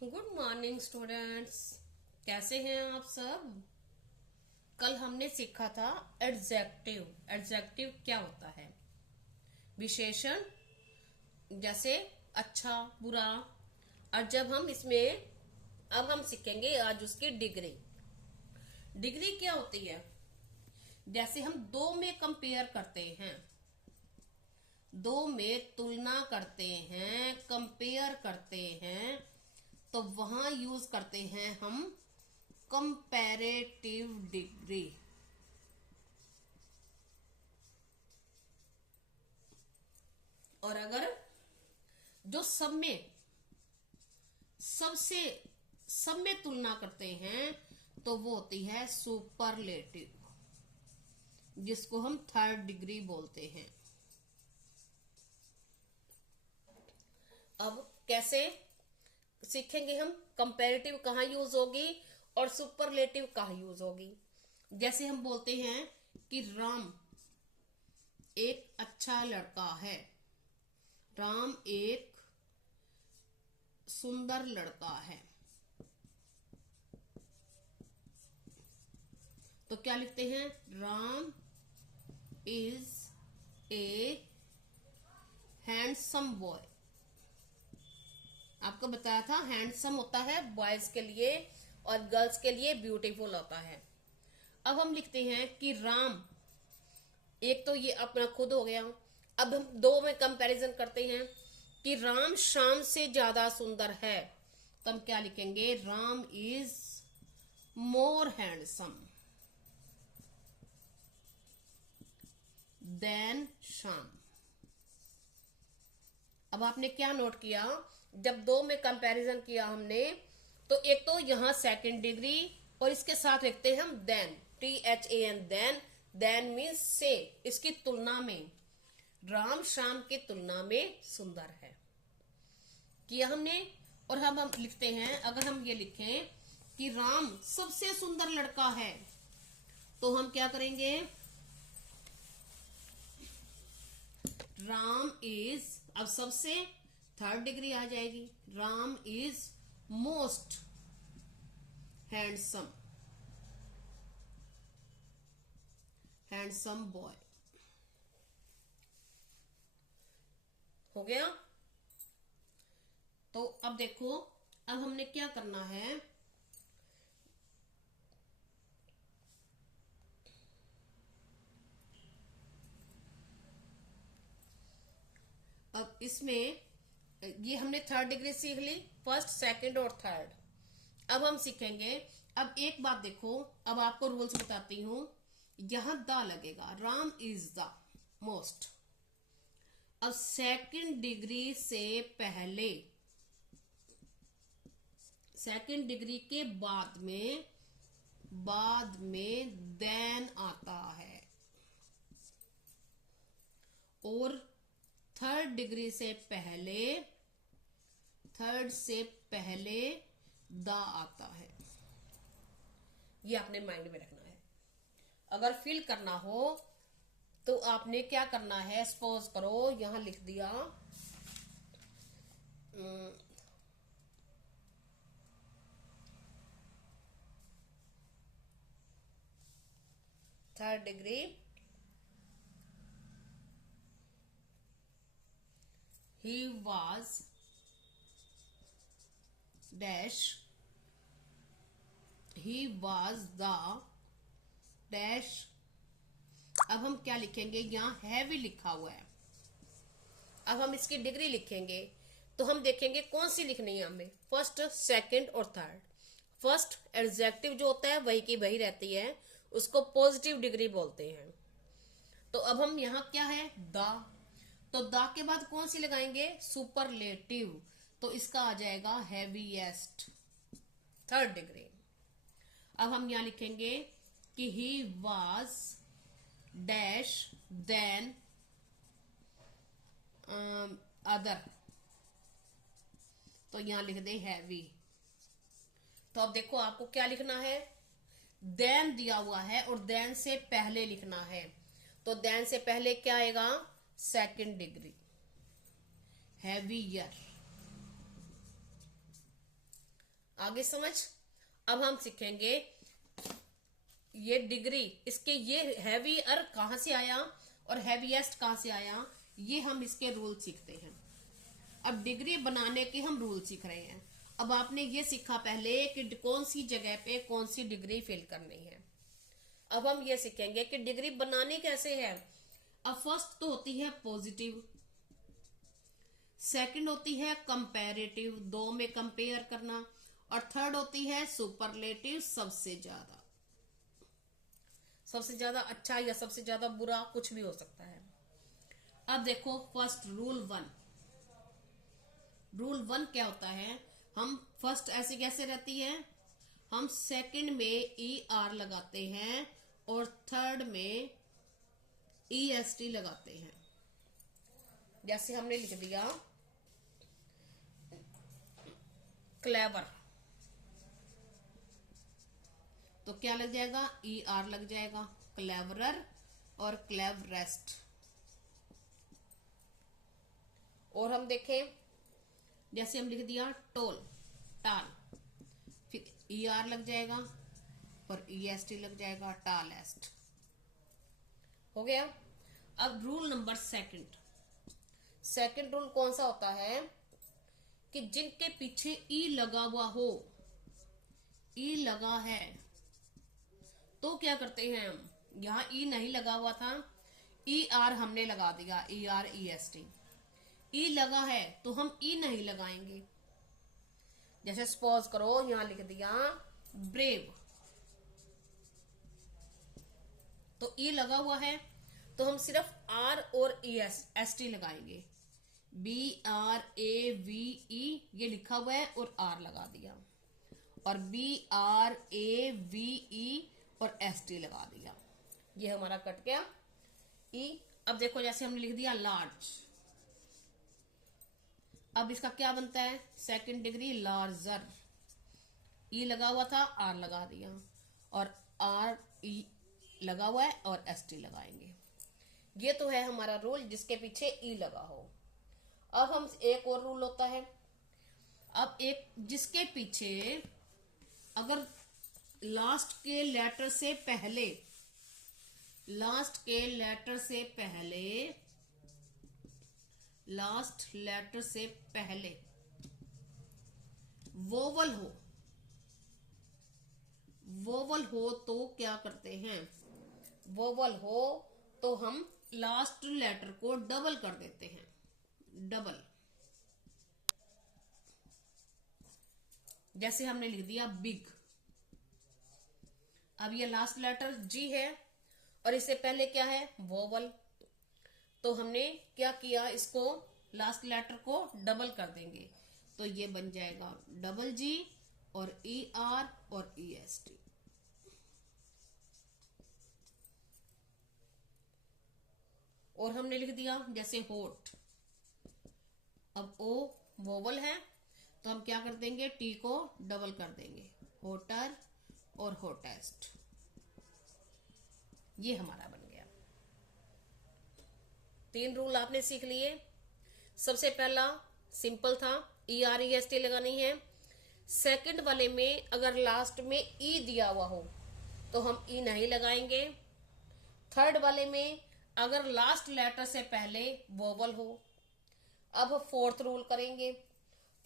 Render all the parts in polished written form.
Good morning students. कैसे हैं आप सब। कल हमने सीखा था एडजेक्टिव। एडजेक्टिव क्या होता है? विशेषण, जैसे अच्छा, बुरा। और जब हम इसमें अब हम सीखेंगे आज उसकी डिग्री। डिग्री क्या होती है? जैसे हम दो में कंपेयर करते हैं, दो में तुलना करते हैं, कंपेयर करते हैं, तो वहां यूज करते हैं हम कंपैरेटिव डिग्री। और अगर जो सबसे सब में तुलना करते हैं तो वो होती है सुपरलेटिव, जिसको हम थर्ड डिग्री बोलते हैं। अब कैसे सीखेंगे हम? कंपैरेटिव कहाँ यूज होगी और सुपरलेटिव कहाँ यूज होगी। जैसे हम बोलते हैं कि राम एक अच्छा लड़का है, राम एक सुंदर लड़का है, तो क्या लिखते हैं? Ram is a handsome boy. आपको बताया था हैंडसम होता है बॉयज के लिए और गर्ल्स के लिए ब्यूटीफुल होता है। अब हम लिखते हैं कि राम, एक तो ये अपना खुद हो गया। अब हम दो में कंपैरिजन करते हैं कि राम शाम से ज्यादा सुंदर है, तो हम क्या लिखेंगे? Ram is more handsome than Shyam. अब आपने क्या नोट किया? जब दो में कंपैरिजन किया हमने, तो एक तो यहां सेकंड डिग्री और इसके साथ लिखते हैं हम than, THAN, than. Than means से, इसकी तुलना में, राम शाम की तुलना में सुंदर है, किया हमने। और हम लिखते हैं, अगर हम ये लिखें कि राम सबसे सुंदर लड़का है, तो हम क्या करेंगे? राम इज, अब सबसे थर्ड डिग्री आ जाएगी, Ram is most handsome, handsome boy. हो गया। तो अब देखो, अब हमने क्या करना है? अब इसमें ये हमने थर्ड डिग्री सीख ली, फर्स्ट, सेकंड और थर्ड। अब हम सीखेंगे, अब एक बात देखो, अब आपको रूल्स बताती हूं। यहां द लगेगा, राम इज द मोस्ट। अब सेकंड डिग्री से पहले, सेकंड डिग्री के बाद में देन आता है, और थर्ड डिग्री से पहले, थर्ड से पहले द आता है। ये आपने माइंड में रखना है। अगर फिल करना हो तो आपने क्या करना है? सपोज करो यहां लिख दिया third degree, he was dash, he was the dash। अब हम क्या लिखेंगे? यहां हैवी लिखा हुआ है। अब हम इसकी डिग्री लिखेंगे, तो हम देखेंगे कौन सी लिखनी है हमें, फर्स्ट, सेकंड और थर्ड। फर्स्ट एडजेक्टिव जो होता है वही की वही रहती है, उसको पॉजिटिव डिग्री बोलते हैं। तो अब हम यहां क्या है? द, तो द के बाद कौन सी लगाएंगे? सुपरलेटिव, तो इसका आ जाएगा हैवीएस्ट, थर्ड डिग्री। अब हम यहां लिखेंगे कि he was dash than other, तो यहां लिख दे हैवी। तो अब देखो आपको क्या लिखना है? देन दिया हुआ है और देन से पहले लिखना है, तो देन से पहले क्या आएगा? Second degree, heavier. आगे समझ। अब हम सीखेंगे ये डिग्री, इसके ये हैवियर कहां से आया और हैवीएस्ट कहां से आया, ये हम इसके रूल सीखते हैं। अब डिग्री बनाने के हम रूल सीख रहे हैं। अब आपने ये सीखा पहले कि कौन सी जगह पे कौन सी डिग्री फिल करनी है। अब हम ये सीखेंगे कि डिग्री बनानी कैसे है। अब फर्स्ट तो होती है पॉजिटिव, सेकंड होती है कंपैरेटिव, दो में कंपेयर करना, और थर्ड होती है सुपरलेटिव, सबसे ज्यादा अच्छा या सबसे ज्यादा बुरा, कुछ भी हो सकता है। अब देखो फर्स्ट रूल वन क्या होता है। हम फर्स्ट ऐसे कैसे रहती है, हम सेकंड में ER लगाते हैं और थर्ड में EST लगाते हैं। जैसे हमने लिख दिया क्लेवर, तो क्या लग जाएगा, ER लग जाएगा, क्लेवरर और क्लेवरेस्ट। और हम देखें, जैसे हम लिख दिया टाल, फिर ER लग जाएगा और EST लग जाएगा, टालेस्ट। हो गया। अब रूल नंबर सेकंड रूल कौन सा होता है कि जिनके पीछे E लगा हुआ हो, E लगा है, तो क्या करते हैं हम, यहां E नहीं लगा हुआ था, ER हमने लगा दिया, ER EST। E लगा है तो हम E नहीं लगाएंगे। जैसे सपोज करो यहां लिख दिया ब्रेव, तो E लगा हुआ है तो हम सिर्फ R और EST लगाएंगे। BRAVE ये लिखा हुआ है और R लगा दिया, और BRAVE और ST लगा दिया। ये हमारा कट गया E। अब देखो जैसे हमने लिख दिया लार्ज, अब इसका क्या बनता है, सेकंड डिग्री लार्जर। E लगा हुआ था, R लगा दिया, और RE लगा हुआ है और ST लगाएंगे। ये तो है हमारा रूल जिसके पीछे E लगा हो। अब हम एक और रूल होता है, अब एक जिसके पीछे अगर लास्ट के लेटर से पहले वोवल हो तो क्या करते हैं, वोवल हो तो हम लास्ट लेटर को डबल कर देते हैं, डबल। जैसे हमने लिख दिया बिग, अब ये लास्ट लेटर G है और इससे पहले क्या है, वोवल, तो हमने क्या किया, इसको लास्ट लेटर को डबल कर देंगे, तो ये बन जाएगा डबल G और ER और EST। और हमने लिख दिया जैसे होट, अब O वोवल है तो हम क्या कर देंगे, T को डबल कर देंगे, होटर और होटेस्ट। ये हमारा बन गया। 3 रूल आपने सीख लिए। सबसे पहला सिंपल था, ER EST लगानी है। सेकंड वाले में अगर लास्ट में E दिया हुआ हो तो हम E नहीं लगाएंगे। थर्ड वाले में अगर लास्ट लेटर से पहले वोवल हो। अब फोर्थ रूल करेंगे।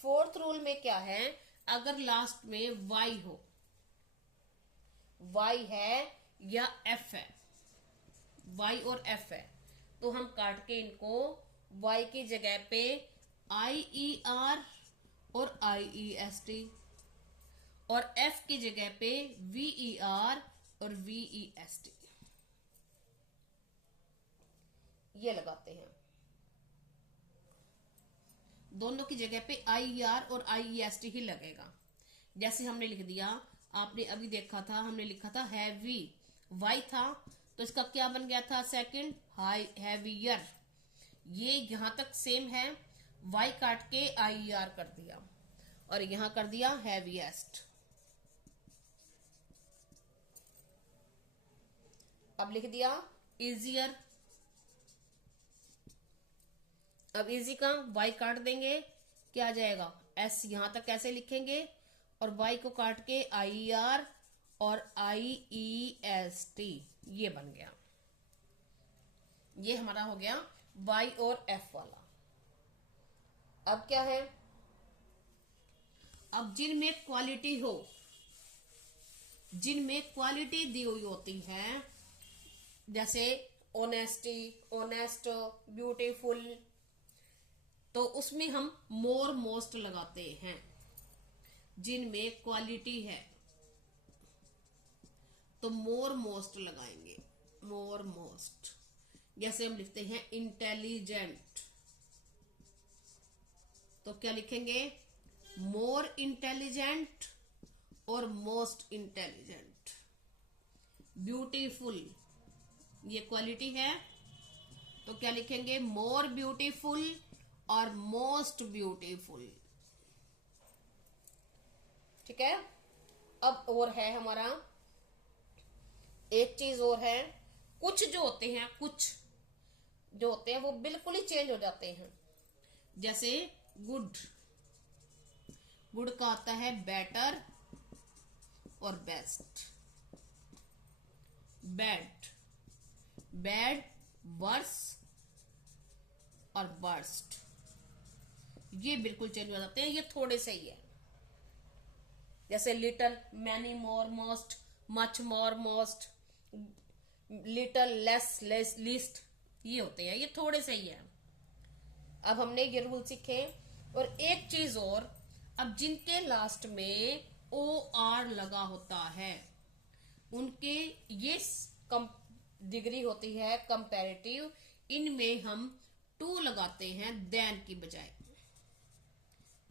फोर्थ रूल में क्या है, अगर लास्ट में Y हो, Y है या F है, Y और F है, तो हम काट के इनको Y की जगह पे IER और IEST, और F की जगह पे VER और VEST ये लगाते हैं। दोनों की जगह पे IER और IEST ही लगेगा। जैसे हमने लिख दिया, आपने अभी देखा था, हमने लिखा था हैवी, Y था तो इसका क्या बन गया था, सेकंड हैवियर। ये यहां तक सेम है, Y काट के IER कर दिया और यहां कर दिया हैवीएस्ट। अब लिख दिया इजियर, अब इजी का Y काट देंगे, क्या आ जाएगा S, यहां तक कैसे लिखेंगे और वाई को काट के IER और IEST, ये बन गया। ये हमारा हो गया Y और F वाला। अब क्या है, अब जिनमें क्वालिटी हो, जिनमें क्वालिटी दी हुई होती है, जैसे ऑनेस्टी, ऑनेस्ट, ब्यूटीफुल, तो उसमें हम मोर मोस्ट लगाते हैं। जिनमें क्वालिटी है तो मोर मोस्ट लगाएंगे, मोर मोस्ट। जैसे हम लिखते हैं इंटेलिजेंट, तो क्या लिखेंगे, मोर इंटेलिजेंट और मोस्ट इंटेलिजेंट। ब्यूटीफुल, ये क्वालिटी है, तो क्या लिखेंगे, मोर ब्यूटीफुल और मोस्ट ब्यूटीफुल। ठीक है। अब और है हमारा एक चीज और है, कुछ जो होते हैं, कुछ जो होते हैं वो बिल्कुल ही चेंज हो जाते हैं। जैसे गुड, गुड का आता है बेटर और बेस्ट। बैड, बैड, वर्स और वर्स्ट, ये बिल्कुल चेंज हो जाते हैं, ये थोड़े से ही है। जैसे little, many, more, most, much, more, most, little, less, less, least, ये होते हैं, ये थोड़े से ही है। अब हमने ये रूल सीखे। और एक चीज और, अब जिनके लास्ट में OR लगा होता है उनके ये डिग्री होती है कंपैरेटिव, इनमें हम टू लगाते हैं देन की बजाय,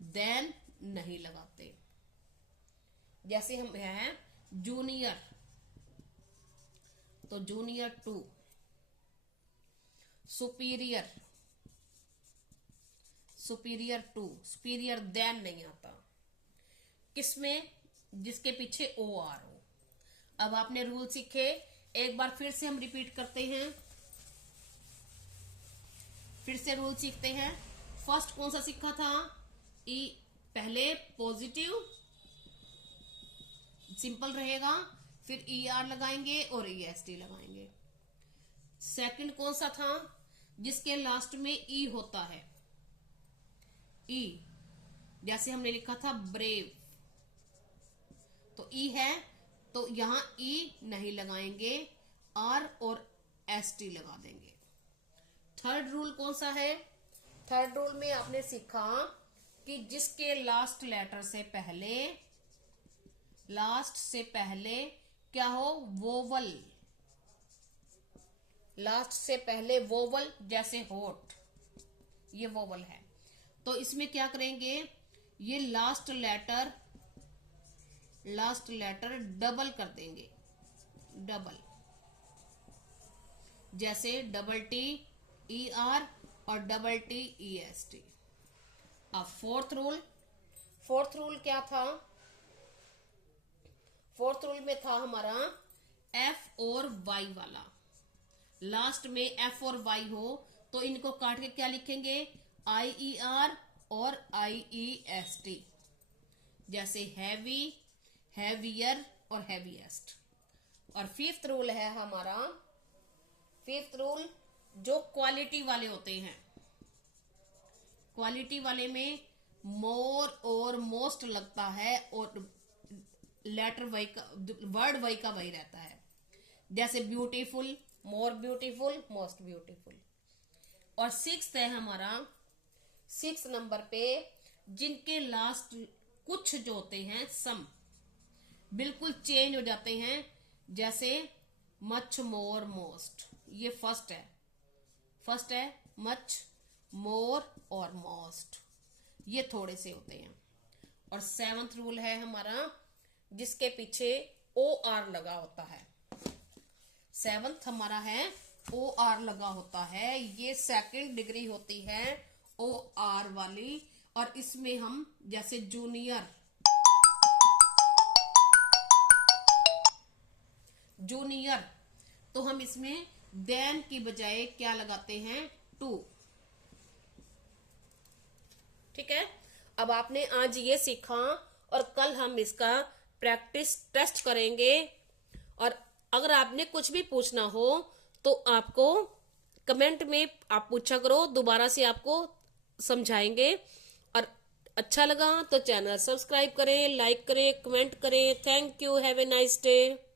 देन नहीं लगाते। जैसे हम हैं जूनियर, तो junior to, superior, superior to, superior than नहीं आता। किसमें, जिसके पीछे OR हो। अब आपने रूल सीखे, एक बार फिर से हम रिपीट करते हैं, फिर से रूल सीखते हैं। फर्स्ट कौन सा सीखा था, पहले पॉजिटिव सिंपल रहेगा, फिर ER लगाएंगे और EST लगाएंगे। सेकंड कौन सा था, जिसके लास्ट में E होता है, E, जैसे हमने लिखा था ब्रेव, तो E है, तो यहां E नहीं लगाएंगे, R और ST लगा देंगे। थर्ड रूल कौन सा है, थर्ड रूल में आपने सीखा कि जिसके लास्ट लेटर से पहले, लास्ट से पहले क्या हो, वोवल, लास्ट से पहले वोवल, जैसे होट, ये वोवल है, तो इसमें क्या करेंगे, ये लास्ट लेटर डबल कर देंगे, डबल, जैसे डबल T ER और डबल T EST। अब फोर्थ रूल क्या था, फोर्थ रूल में था हमारा F और Y वाला, लास्ट में F और Y हो तो इनको काट के क्या लिखेंगे, IER और IEST, जैसे हैवी, हैवियर और हैवीएस्ट। और फिफ्थ रूल है हमारा, फिफ्थ रूल जो क्वालिटी वाले होते हैं, क्वालिटी वाले में मोर और मोस्ट लगता है और लेटर वाई का, वर्ड वाई का वही रहता है। जैसे beautiful, more beautiful, most beautiful. और सिक्स्थ है हमारा, सिक्स नंबर पे जिनके लास्ट कुछ जो होते हैं सम बिल्कुल चेंज हो जाते हैं, जैसे मच, मोर, मोस्ट, ये फर्स्ट है मच, मोर और मोस्ट, ये थोड़े से होते हैं। और सेवंथ रूल है हमारा, जिसके पीछे OR लगा होता है, सेवंथ हमारा है OR लगा होता है, ये सेकंड डिग्री होती है OR वाली। और इसमें हम जैसे जूनियर, तो हम इसमें देन की बजाय क्या लगाते हैं, टू। ठीक है। अब आपने आज ये सीखा और कल हम इसका प्रैक्टिस टेस्ट करेंगे। और अगर आपने कुछ भी पूछना हो तो आपको कमेंट में आप पूछा करो, दोबारा से आपको समझाएंगे। और अच्छा लगा तो चैनल सब्सक्राइब करें, लाइक करें, कमेंट करें। Thank you, have a nice day.